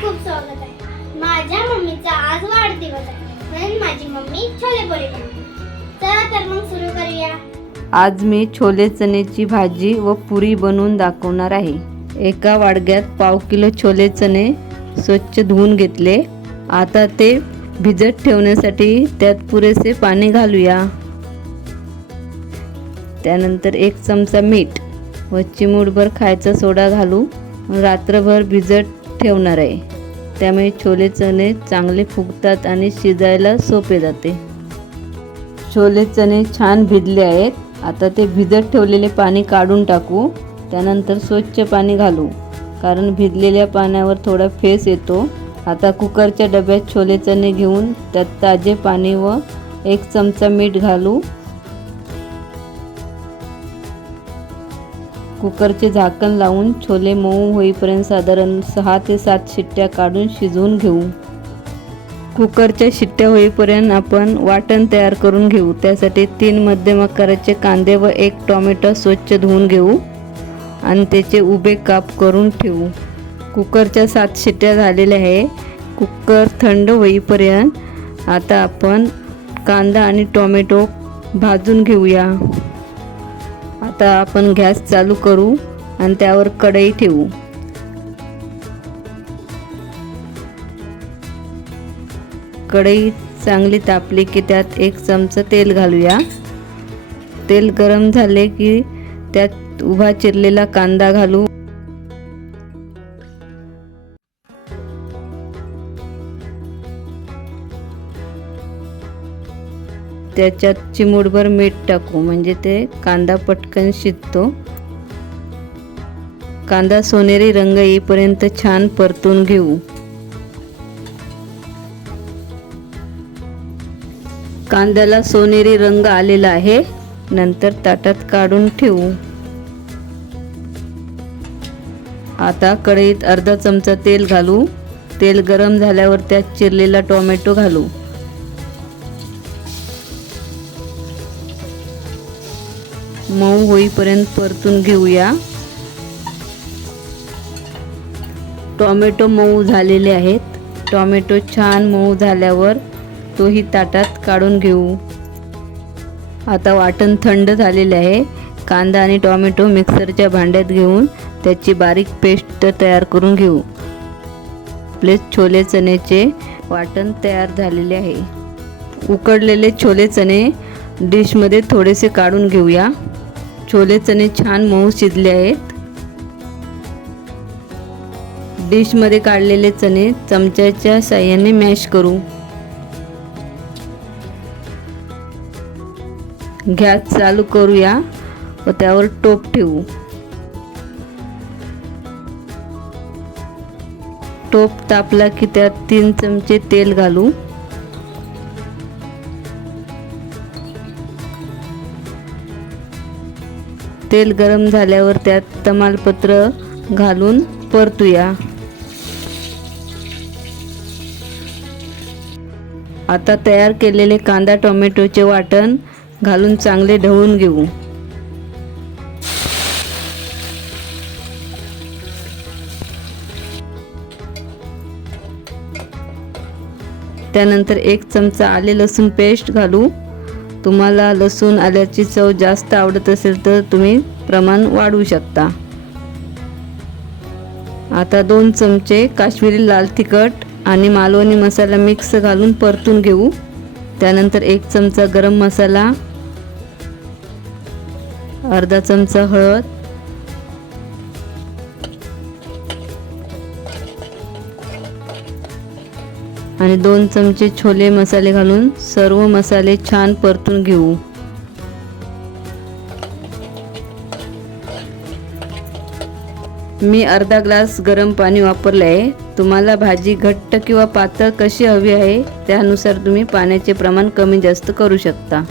खूप स्वागत आहे. माझ्या मम्मीचा आज वाढदिवस आहे म्हणून माझी मम्मी छोले पुरी बनवते. चला तर मग सुरू करूया. आज मी छोले चण्याची भाजी व पुरी बनवून दाखवणार आहे. एका वाडग्यात पाव किलो छोले चणे स्वच्छ धुवून घेतले. आता ते भिजत ठेवण्यासाठी त्यात पुरेसे पाणी घालूया. त्यानंतर 1 चमचा मीठ व चिमूटभर खायचा सोडा घालू रात्रभर भिजत ठेवणार आहे. त्यामुळे छोले चणे चांगले फुगतात आणि शिजायला सोपे जाते. छोले चणे छान भिजले आहेत. आता ते भिजत ठेवलेले पाणी काढून टाकू. त्यानंतर स्वच्छ पाणी घालू, कारण भिजलेल्या पाण्यावर थोडा फेस येतो. आता कुकरच्या डब्यात छोले चणे घेऊन त्यात ताजे पाणी व 1 चमचा मीठ घालू. कुकरचे झाकण लावून छोले मऊ होईपर्यंत साधारण 6 ते 7 शिट्ट्या काढून शिजवून घेऊ. कुकरच्या शिट्ट्या होईपर्यंत आपण वाटण तयार करून घेऊ. त्यासाठी 3 मध्यम आकाराचे कांदे व 1 टोमॅटो स्वच्छ धुवून घेऊ आणि त्याचे उभे काप करून ठेवू. कुकरच्या 7 शिट्ट्या झालेल्या आहे. कुकर थंड होईपर्यंत आता आपण कांदा आणि टोमॅटो भाजून घेऊया. आता आपण गॅस चालू करू आणि त्यावर कढई ठेवू. कढई चांगली तापली की त्यात 1 चमचा तेल घालूया. तेल गरम झाले की त्यात उभा चिरलेला कांदा घालू. त्याच्यात चिमूटभर मीठ टाकू, म्हणजे ते कांदा पटकन शिजतो. कांदा सोनेरी रंग येईपर्यंत छान परतून घेऊ. कांद्याला सोनेरी रंग आलेला आहे. नंतर ताटात काढून ठेवू. आता कढईत अर्धा चमचा तेल घालू. तेल गरम झाल्यावर त्यात चिरलेला टोमॅटो घालू. मऊ होईपर्यंत परतून घेऊया. टोमॅटो मऊ झालेले आहेत. टोमॅटो छान मऊ झाल्यावर तोही ताटात काढून घेऊ. आता वाटण थंड झालेले आहे. कांदा आणि टोमॅटो मिक्सरच्या भांड्यात घेऊन त्याची बारीक पेस्ट तयार करून घेऊ. आपले छोले चण्याचे वाटण तयार झालेले आहे. उकडलेले छोले चणे डिशमध्ये थोडेसे काढून घेऊया. छोले चणे छान मऊ शिजले आहेत. डिशमध्ये काढलेले चणे चमच्याच्या साहाय्याने मॅश करू. गॅस चालू करूया व त्यावर टोप ठेवू. टोप तापला की त्यात 3 चमचे तेल घालू. तेल गरम झाल्यावर त्यात तमालपत्र घालून परतूया. आता तयार केलेले कांदा टोमॅटोचे वाटण घालून चांगले ढवळून घेऊ. त्यानंतर 1 चमचा आले लसूण पेस्ट घालू. तुम्हाला लसूण आल्याची चव जास्त आवडत असेल तर तुम्ही प्रमाण वाढवू शकता. आता 2 चमचे काश्मीरी लाल तिखट आणि मालवणी मसाला मिक्स घालून परतून घेऊ. त्यानंतर 1 चमचा गरम मसाला, अर्धा चमचा हळद, आणि 2 चमचे छोले मसाले घालून सर्व मसाले छान परतून घेऊ. मी अर्धा ग्लास गरम पाणी वापरले आहे. तुम्हाला भाजी घट्ट किंवा पातळ कशी हवी आहे त्यानुसार तुम्ही पाण्याचे प्रमाण कमी जास्त करू शकता.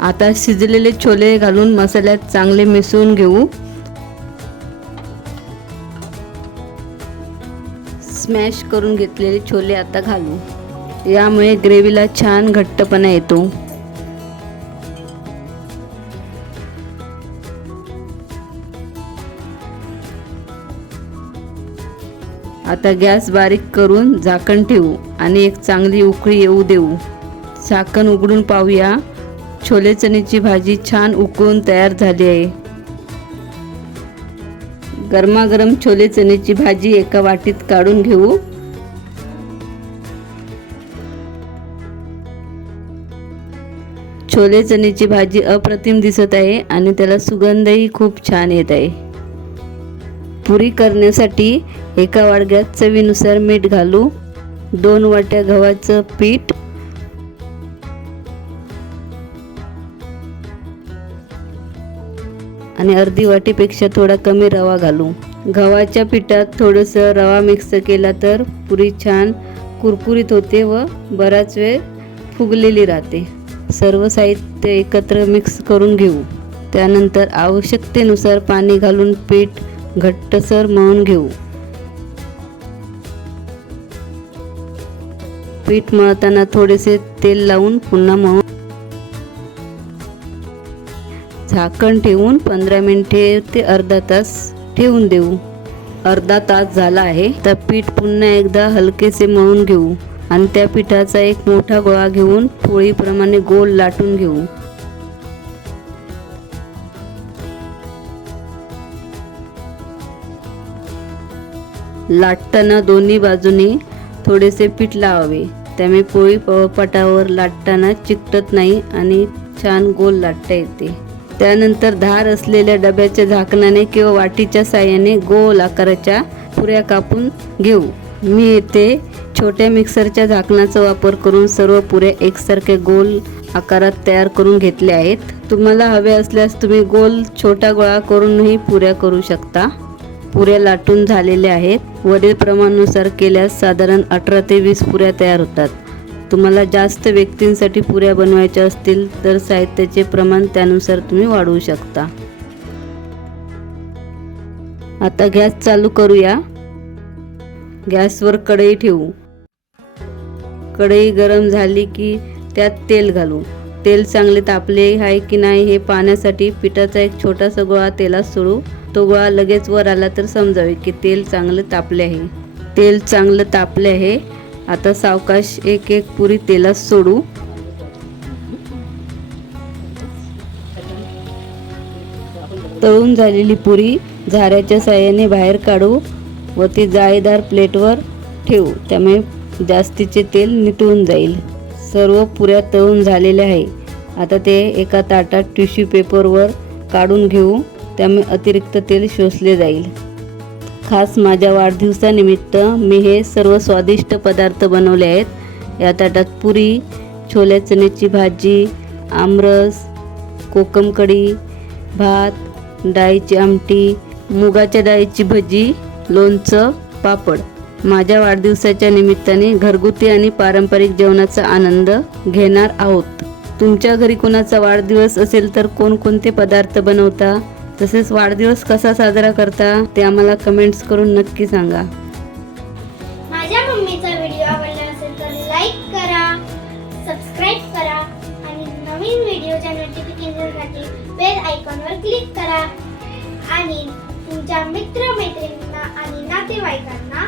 आता शिजलेले छोले घालून मसाल्यात चांगले मिसळून घेऊ. स्मॅश करून घेतलेले छोले आता घालू. यामुळे ग्रेव्हीला छान घट्टपणा येतो. आता गॅस बारीक करून झाकण ठेवू आणि एक चांगली उकळी येऊ देऊ. झाकण उघडून पाहूया. छोले चण्याची भाजी छान उकळून तयार झाली आहे. गरमागरम छोले चण्याची भाजी एका वाटीत काढून घेऊ. छोले चण्याची भाजी अप्रतिम दिसत आहे आणि त्याला सुगंधही खूप छान येत आहे. पुरी करण्यासाठी एका वाडग्यात चवीनुसार मीठ घालू. 2 वाट्या गव्हाचं पीठ, आणि अर्धी वाटीपेक्षा थोडा कमी रवा घालू. गव्हाच्या पिठात थोडंसं रवा मिक्स केला तर पुरी छान कुरकुरीत होते व बराच वेळ फुगलेली राहते. सर्व साहित्य एकत्र मिक्स करून घेऊ. त्यानंतर आवश्यकतेनुसार पाणी घालून पीठ घट्टसर मळून घेऊ. पीठ मळताना थोडेसे तेल लावून पुन्हा मळून झाकण ठेवून 15 मिनिटे ते अर्धा तास ठेवून देऊ. अर्धा तास झाला आहे. तर पीठ पुन्हा एकदा हलकेसे मळून घेऊ आणि त्या पिठाचा एक मोठा गोळा घेऊन पोळीप्रमाणे गोल लाटून घेऊ. लाटताना दोन्ही बाजूने थोडेसे पीठ लावावे. त्यामुळे पोळी पटावर लाटताना चिकटत नाही आणि छान गोल लाटता येते. त्यानंतर धार असलेल्या डब्याच्या झाकणाने किंवा वाटीच्या साहाय्याने गोल आकाराच्या पुऱ्या कापून घेऊ. मी येथे छोट्या मिक्सरच्या झाकणाचा वापर करून सर्व पुऱ्या एकसारखे गोल आकारात तयार करून घेतल्या आहेत. तुम्हाला हवे असल्यास तुम्ही गोल छोटा गोळा करूनही पुऱ्या करू शकता. पुऱ्या लाटून झालेल्या आहेत. वरील प्रमाणानुसार केल्यास साधारण 18 ते 20 पुऱ्या तयार होतात. तुम्हाला जास्त व्यक्तींसाठी पुऱ्या बनवायच्या असतील तर साहित्याचे प्रमाण त्यानुसार तुम्ही वाढवू शकता. आता गॅस चालू करूया. गॅसवर कढई ठेवू. कढई गरम झाली की त्यात तेल घालू. तेल चांगले तापले आहे की नाही हे पाहण्यासाठी पिठाचा एक छोटासा गोळा तेलात सोडू. तो गोळा लगेच वर आला तर समजावे की तेल चांगले तापले आहे. तेल चांगलं तापले आहे. आता सावकाश एक एक पुरी तेलात सोडू. तळून झालेली पुरी झाऱ्याच्या साहाय्याने बाहेर काढू व ती जाळीदार प्लेटवर ठेवू. त्यामुळे जास्तीचे तेल निटून जाईल. सर्व पुऱ्या तळून झालेल्या आहे. आता ते एका ताटात टिश्यू पेपरवर काढून घेऊ. त्यामुळे अतिरिक्त तेल शोषले जाईल. खास माझ्या वाढदिवसानिमित्त मी हे सर्व स्वादिष्ट पदार्थ बनवले आहेत. या ताटात पुरी, छोल्या चण्याची भाजी, आमरस, कोकम कढी, भात, डाळीची आमटी, मुगाच्या डाळीची भजी, लोणचं, पापड. माझ्या वाढदिवसाच्या निमित्ताने घरगुती आणि पारंपरिक जेवणाचा आनंद घेणार आहोत. तुमच्या घरी कोणाचा वाढदिवस असेल तर कोणकोणते पदार्थ बनवता, तसेच वाढदिवस कसा साजरा करता ते आम्हाला कमेंट्स करून नक्की सांगा. माझ्या मम्मीचा व्हिडिओ आवडला असेल तर लाईक करा, सबस्क्राईब करा आणि नवीन व्हिडिओच्या नोटिफिकेशनसाठी बेल आयकॉनवर क्लिक करा आणि तुमच्या मित्र मैत्रिणींना आणि नातेवाईकांना